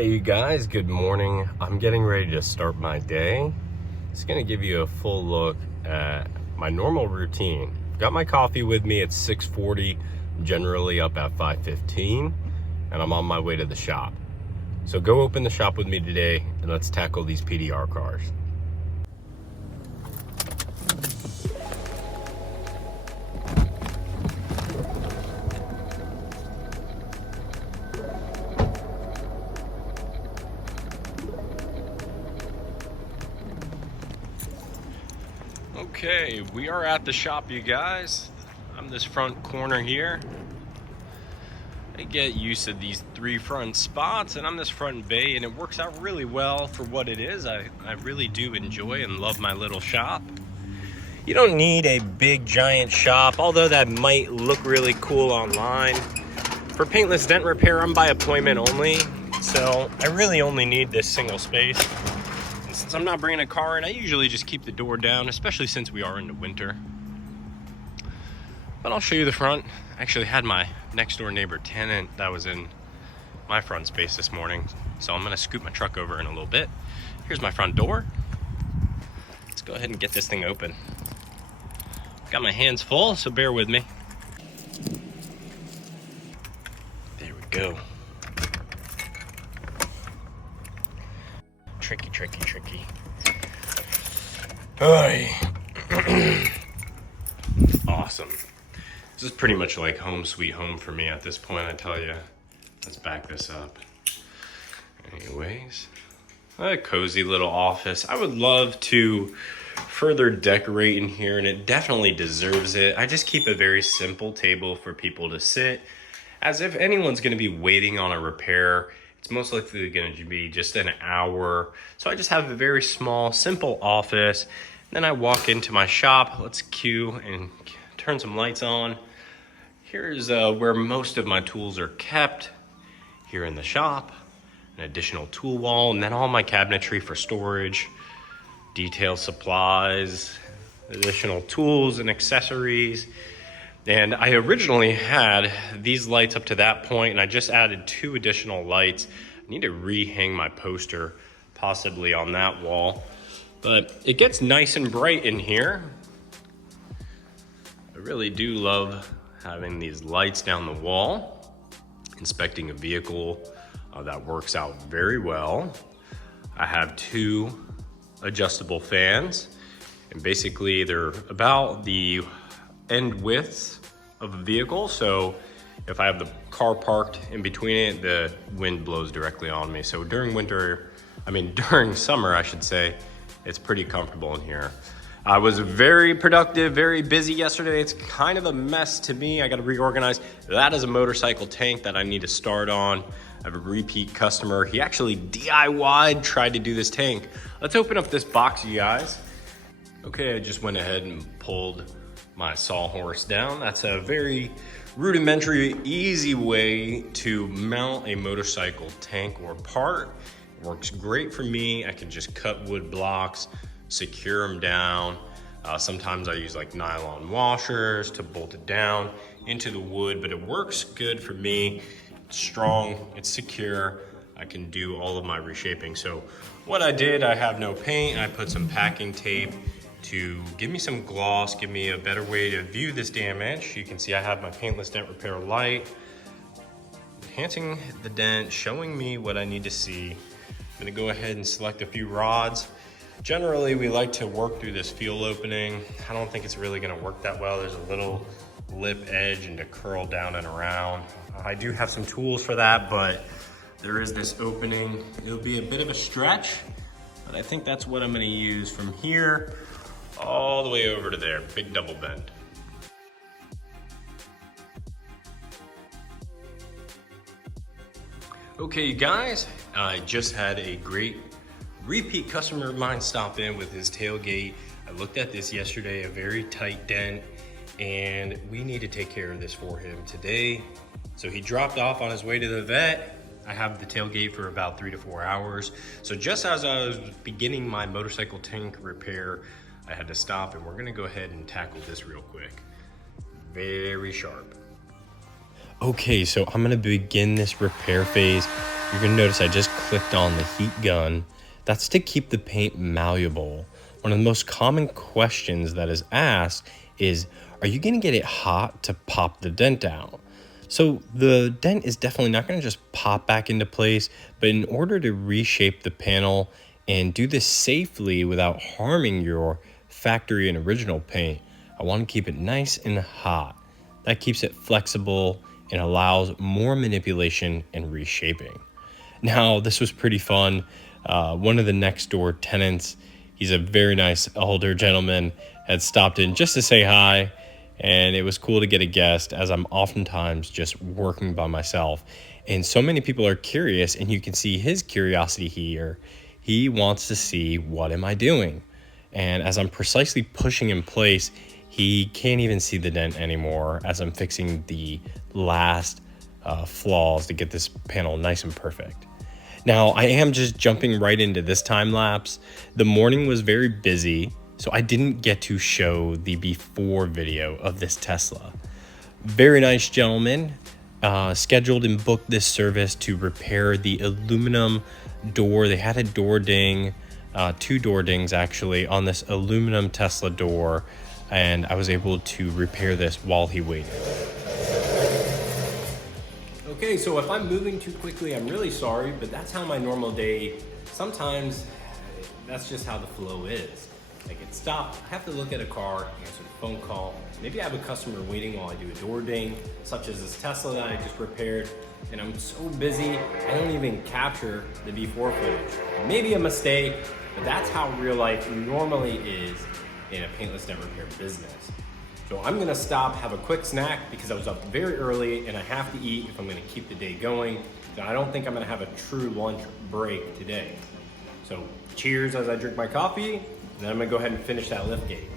Hey you guys, good morning. I'm getting ready to start my day. Just gonna give you a full look at my normal routine. Got my coffee with me at 6:40, generally up at 5:15, and I'm on my way to the shop. So go open the shop with me today and let's tackle these PDR cars. Okay, we are at the shop, you guys. I'm this front corner here. I get used to these three front spots, and I'm this front bay, and it works out really well for what it is. I really do enjoy and love my little shop. You don't need a big giant shop, although that might look really cool online. For paintless dent repair, I'm by appointment only, so I really only need this single space. Since I'm not bringing a car in, I usually just keep the door down, especially since we are in the winter. But I'll show you the front. I actually had my next door neighbor tenant that was in my front space this morning, so I'm gonna scoot my truck over in a little bit. Here's my front door. Let's go ahead and get this thing open. Got my hands full, so bear with me. There we go. Tricky. Oy. Awesome. This is pretty much like home sweet home for me at this point, I tell you. Let's back this up. Anyways, a cozy little office. I would love to further decorate in here, and it definitely deserves it. I just keep a very simple table for people to sit, as if anyone's going to be waiting on a repair. It's most likely going to be just an hour. So I just have a very small, simple office. Then I walk into my shop. Let's cue and turn some lights on. Here's where most of my tools are kept here in the shop. An additional tool wall, and then all my cabinetry for storage, detail supplies, additional tools and accessories. And I originally had these lights up to that point, and I just added 2 additional lights. I need to rehang my poster possibly on that wall, but it gets nice and bright in here. I really do love having these lights down the wall. Inspecting a vehicle, that works out very well. I have 2 adjustable fans, and basically they're about the end width of a vehicle, so if I have the car parked in between it, the wind blows directly on me. So during summer, I should say, it's pretty comfortable in here. I was very productive, very busy yesterday. It's kind of a mess to me. I got to reorganize. That is a motorcycle tank that I need to start on. I have a repeat customer. He actually DIY'd, tried to do this tank. Let's open up this box, you guys. Okay, I just went ahead and pulled my sawhorse down. That's a very rudimentary, easy way to mount a motorcycle tank or part. It works great for me. I can just cut wood blocks, secure them down. Sometimes I use like nylon washers to bolt it down into the wood, but it works good for me. It's strong, it's secure. I can do all of my reshaping. So what I did, I have no paint. I put some packing tape to give me some gloss, give me a better way to view this damage. You can see I have my paintless dent repair light, enhancing the dent, showing me what I need to see. I'm gonna go ahead and select a few rods. Generally, we like to work through this fuel opening. I don't think it's really gonna work that well. There's a little lip edge and to curl down and around. I do have some tools for that, but there is this opening. It'll be a bit of a stretch, but I think that's what I'm gonna use from here all the way over to there, big double bend. Okay, you guys, I just had a great repeat customer of mine stop in with his tailgate. I looked at this yesterday, a very tight dent, and we need to take care of this for him today. So he dropped off on his way to the vet. I have the tailgate for about 3 to 4 hours. So just as I was beginning my motorcycle tank repair, I had to stop, and we're gonna go ahead and tackle this real quick. Very sharp. Okay, so I'm gonna begin this repair phase You're gonna notice I just clicked on the heat gun. That's to keep the paint malleable. One of the most common questions that is asked is, are you gonna get it hot to pop the dent out? So the dent is definitely not gonna just pop back into place, but in order to reshape the panel and do this safely without harming your factory and original paint, I wanna keep it nice and hot. That keeps it flexible and allows more manipulation and reshaping. Now, this was pretty fun. One of the next door tenants, he's a very nice older gentleman, had stopped in just to say hi. And it was cool to get a guest, as I'm oftentimes just working by myself. And so many people are curious, and you can see his curiosity here. He wants to see, what am I doing? And as I'm precisely pushing in place, he can't even see the dent anymore as I'm fixing the last flaws to get this panel nice and perfect. Now, I am just jumping right into this time lapse. The morning was very busy, so I didn't get to show the before video of this Tesla. Very nice gentleman scheduled and booked this service to repair the aluminum door. They had a door ding, 2 door dings actually, on this aluminum Tesla door, and I was able to repair this while he waited. Okay, so if I'm moving too quickly, I'm really sorry, but that's how my normal day, sometimes that's just how the flow is. I get stopped, I have to look at a car, answer the phone call. Maybe I have a customer waiting while I do a door ding, such as this Tesla that I just repaired, and I'm so busy, I don't even capture the before footage. Maybe a mistake, but that's how real life normally is in a paintless dent repair business. So I'm gonna stop, have a quick snack because I was up very early and I have to eat if I'm gonna keep the day going. So I don't think I'm gonna have a true lunch break today. So cheers as I drink my coffee, and then I'm gonna go ahead and finish that lift gate.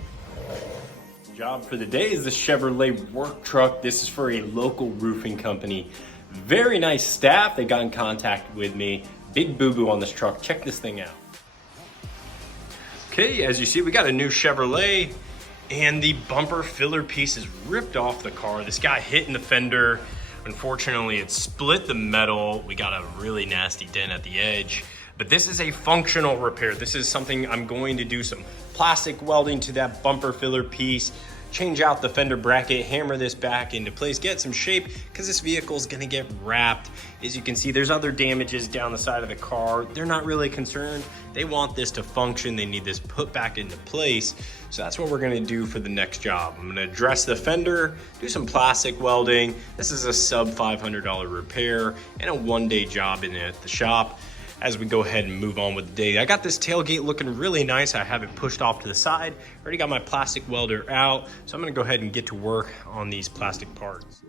Job for the day is the Chevrolet work truck. This is for a local roofing company. Very nice staff, they got in contact with me. Big boo-boo on this truck, check this thing out. Okay, as you see, we got a new Chevrolet, and the bumper filler piece is ripped off the car. This guy hit in the fender. Unfortunately, it split the metal. We got a really nasty dent at the edge, but this is a functional repair. This is something I'm going to do some plastic welding to that bumper filler piece, change out the fender bracket, hammer this back into place, get some shape, because this vehicle is gonna get wrapped. As you can see, there's other damages down the side of the car. They're not really concerned. They want this to function. They need this put back into place. So that's what we're gonna do for the next job. I'm gonna address the fender, do some plastic welding. This is a sub $500 repair and a 1-day job in at the shop. As we go ahead and move on with the day, I got this tailgate looking really nice. I have it pushed off to the side. Already got my plastic welder out. So I'm gonna go ahead and get to work on these plastic parts.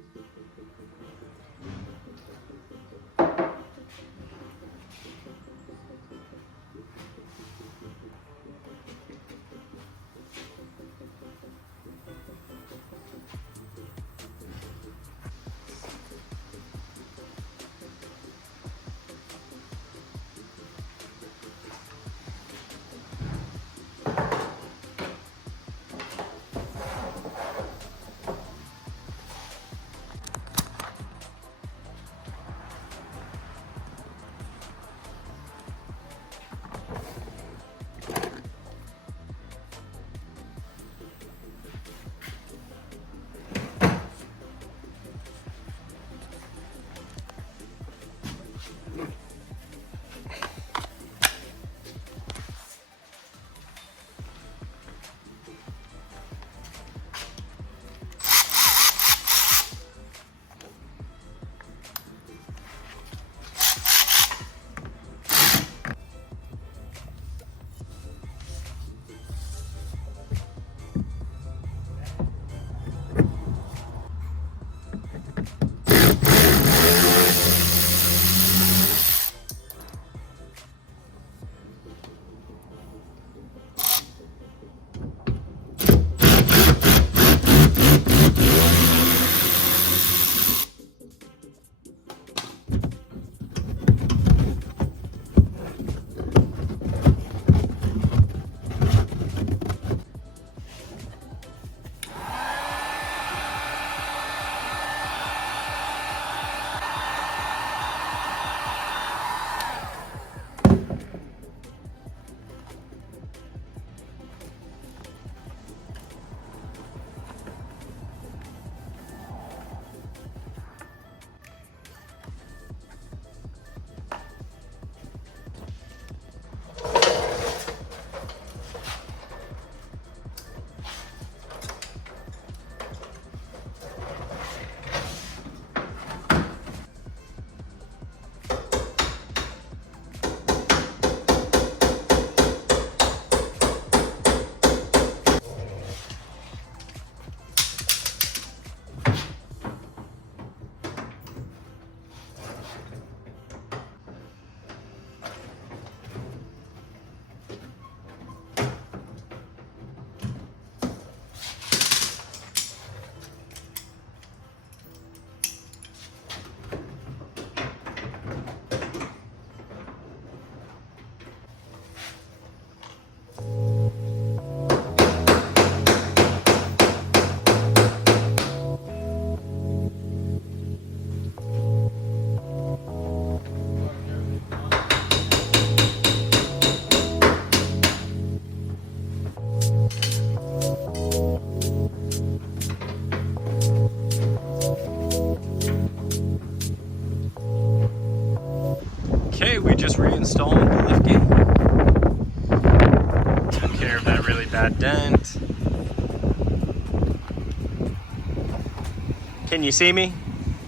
Can you see me?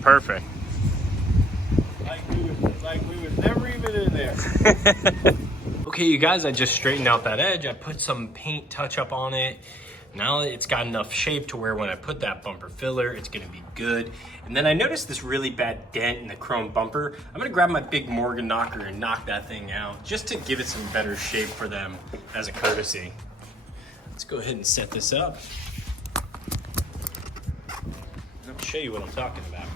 Perfect. Like we was never even in there. Okay, you guys, I just straightened out that edge. I put some paint touch up on it. Now it's got enough shape to where when I put that bumper filler, it's gonna be good. And then I noticed this really bad dent in the chrome bumper. I'm gonna grab my big Morgan knocker and knock that thing out just to give it some better shape for them as a courtesy. Let's go ahead and set this up. I'll show you what I'm talking about.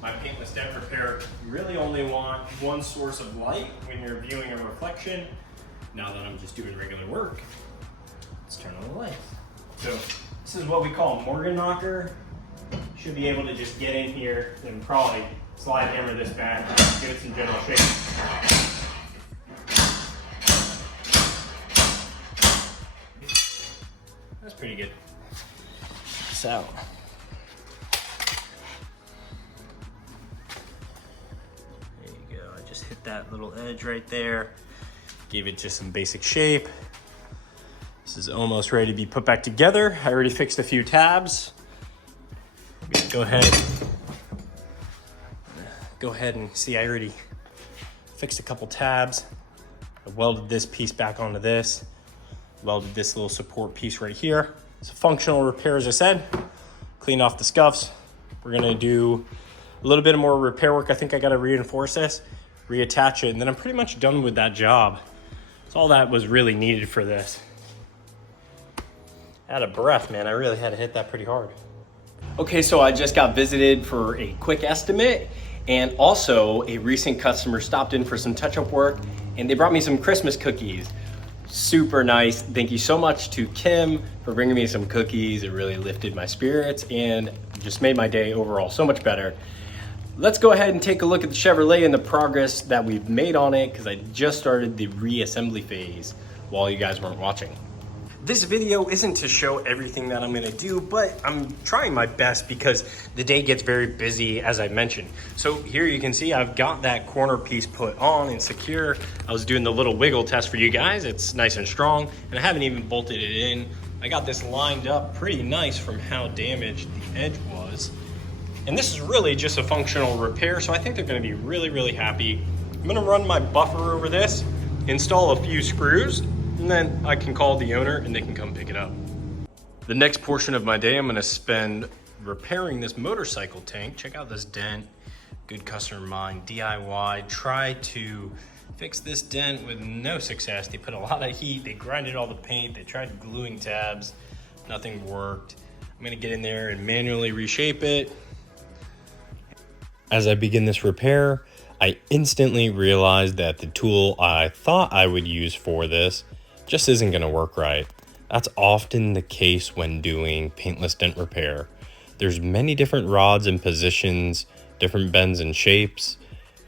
My paintless dent repair, you really only want one source of light when you're viewing a reflection. Now that I'm just doing regular work, let's turn on the light. So this is what we call a Morgan knocker. Should be able to just get in here and probably slide hammer this back, give it some general shape. That's pretty good. So. There you go, I just hit that little edge right there. Gave it just some basic shape. This is almost ready to be put back together. I already fixed a few tabs. Go ahead and see, I already fixed a couple tabs. I welded this piece back onto this. Welded this little support piece right here. It's a functional repair, as I said. Cleaned off the scuffs. We're gonna do a little bit more repair work. I think I gotta reinforce this, reattach it, and then I'm pretty much done with that job. That's all that was really needed for this. Out of breath, man. I really had to hit that pretty hard. Okay, so I just got visited for a quick estimate, and also a recent customer stopped in for some touch-up work, and they brought me some Christmas cookies. Super nice. Thank you so much to Kim for bringing me some cookies. It really lifted my spirits and just made my day overall so much better. Let's go ahead and take a look at the Chevrolet and the progress that we've made on it, because I just started the reassembly phase while you guys weren't watching. This video isn't to show everything that I'm gonna do, but I'm trying my best because the day gets very busy, as I mentioned. So here you can see I've got that corner piece put on and secure. I was doing the little wiggle test for you guys. It's nice and strong, and I haven't even bolted it in. I got this lined up pretty nice from how damaged the edge was. And this is really just a functional repair, so I think they're gonna be really, really happy. I'm gonna run my buffer over this, install a few screws, and then I can call the owner and they can come pick it up. The next portion of my day, I'm gonna spend repairing this motorcycle tank. Check out this dent, good customer of mine, DIY. Tried to fix this dent with no success. They put a lot of heat, they grinded all the paint, they tried gluing tabs, nothing worked. I'm gonna get in there and manually reshape it. As I begin this repair, I instantly realized that the tool I thought I would use for this just isn't gonna work right. That's often the case when doing paintless dent repair. There's many different rods and positions, different bends and shapes,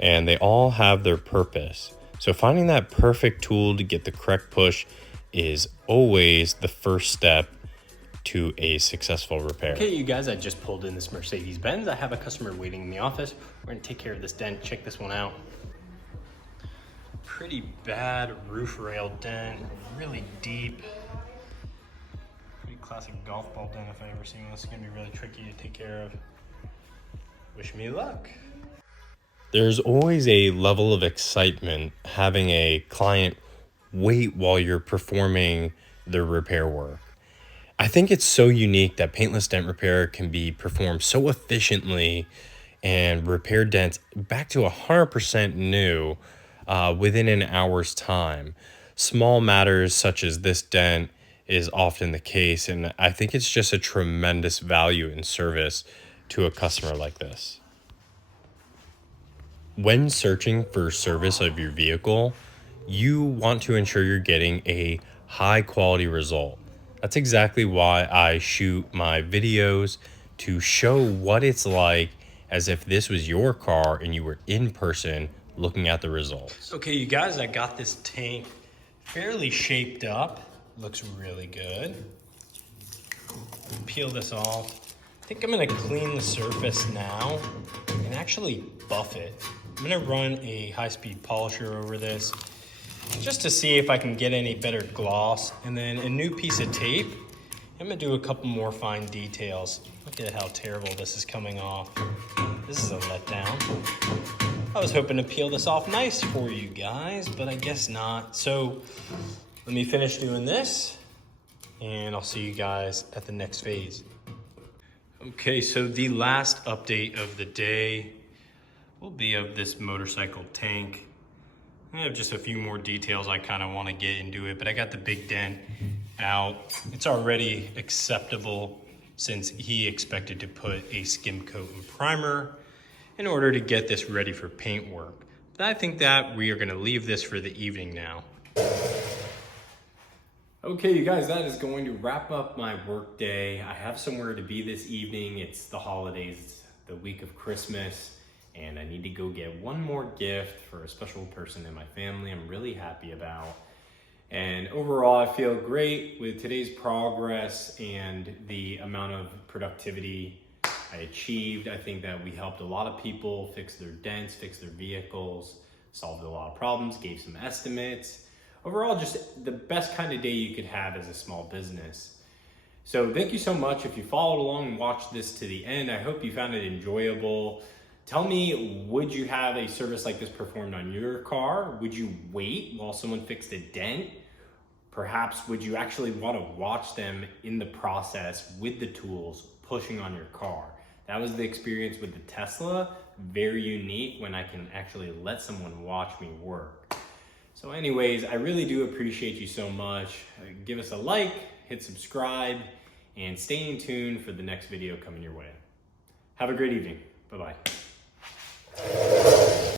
and they all have their purpose. So finding that perfect tool to get the correct push is always the first step to a successful repair. Okay, you guys, I just pulled in this Mercedes-Benz. I have a customer waiting in the office. We're gonna take care of this dent. Check this one out. Pretty bad roof rail dent, really deep. Pretty classic golf ball dent if I ever seen one. This is gonna be really tricky to take care of. Wish me luck. There's always a level of excitement having a client wait while you're performing the repair work. I think it's so unique that paintless dent repair can be performed so efficiently and repair dents back to 100% new within an hour's time. Small matters such as this dent is often the case, and I think it's just a tremendous value and service to a customer like this. When searching for service of your vehicle, you want to ensure you're getting a high quality result. That's exactly why I shoot my videos, to show what it's like as if this was your car and you were in person looking at the results. Okay, you guys, I got this tank fairly shaped up. Looks really good. Peel this off. I think I'm gonna clean the surface now and actually buff it. I'm gonna run a high-speed polisher over this just to see if I can get any better gloss, and then a new piece of tape. I'm gonna do a couple more fine details. Look at how terrible this is coming off. This is a letdown. I was hoping to peel this off nice for you guys, but I guess not. So let me finish doing this, and I'll see you guys at the next phase. Okay, so the last update of the day will be of this motorcycle tank. I have just a few more details I kind of want to get into it, but I got the big dent out. It's already acceptable since he expected to put a skim coat and primer in order to get this ready for paint work. But I think that we are going to leave this for the evening now. Okay, you guys, that is going to wrap up my work day. I have somewhere to be this evening. It's the holidays, the week of Christmas, and I need to go get one more gift for a special person in my family I'm really happy about. And overall, I feel great with today's progress and the amount of productivity I achieved. I think that we helped a lot of people fix their dents, fix their vehicles, solved a lot of problems, gave some estimates. Overall, just the best kind of day you could have as a small business. So thank you so much. If you followed along and watched this to the end, I hope you found it enjoyable. Tell me, would you have a service like this performed on your car? Would you wait while someone fixed a dent? Perhaps would you actually want to watch them in the process with the tools pushing on your car? That was the experience with the Tesla. Very unique when I can actually let someone watch me work. So anyways, I really do appreciate you so much. Give us a like, hit subscribe, and stay in tune for the next video coming your way. Have a great evening. Bye-bye.